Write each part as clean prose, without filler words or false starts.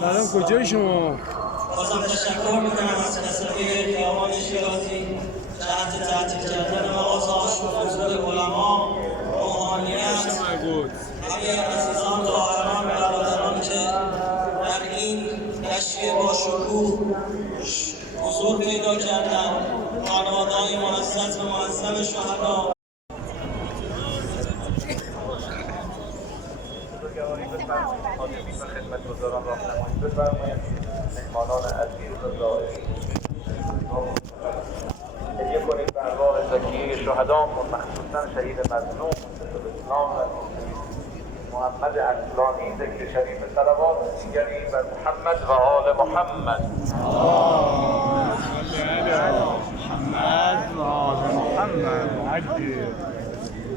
سلام، کجای شما؟ بازم تشکر میکنم از کسایی خیابان شیرازی جهت تعطیل کردن مغازه‌هاش و حضور علما، روحانیت، همه عزیزان داوران و برادران که در این نشریه با شکوه حضور پیدا کردن، خانواده‌های معزز و معظم شهدا. خادمین و خدمتگزاران راهنمایی بفرمایید. مهمانان عزیز و زائرین هدیه کنید به ارواح زکیه شهدامون، مخصوصا شهید مظلوم اسلام و محمد اصلانی، ذکر شریف صلوات دیگری بر محمد و آل محمد. محمد و آل محمد.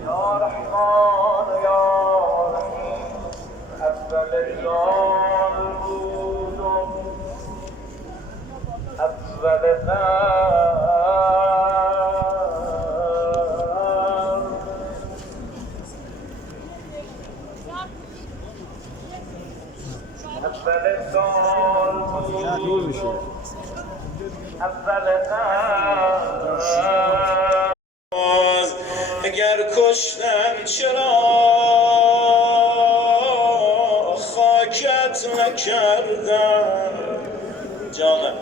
یا رحمان یا رحیم، اول سال بودم، اول قرن، اول سال بودم، اول قرن. اگر کشتن چرا خاکت نکردم، جانم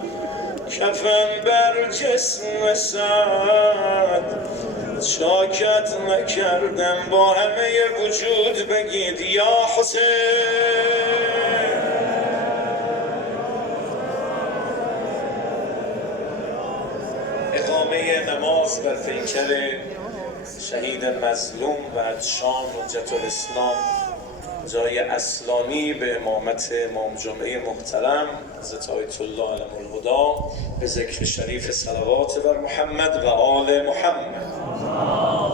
کفن بر جسم سعد چاکت نکردم. با همه وجود بگید یا حسین. اقامه نماز بر پیکر شهید مظلوم و عطشان حجت الاسلام جای اصلانی به امامت امام جمعه محترم حضرت آیت الله علم الهدی به ذکر شریف صلوات بر محمد و آل محمد.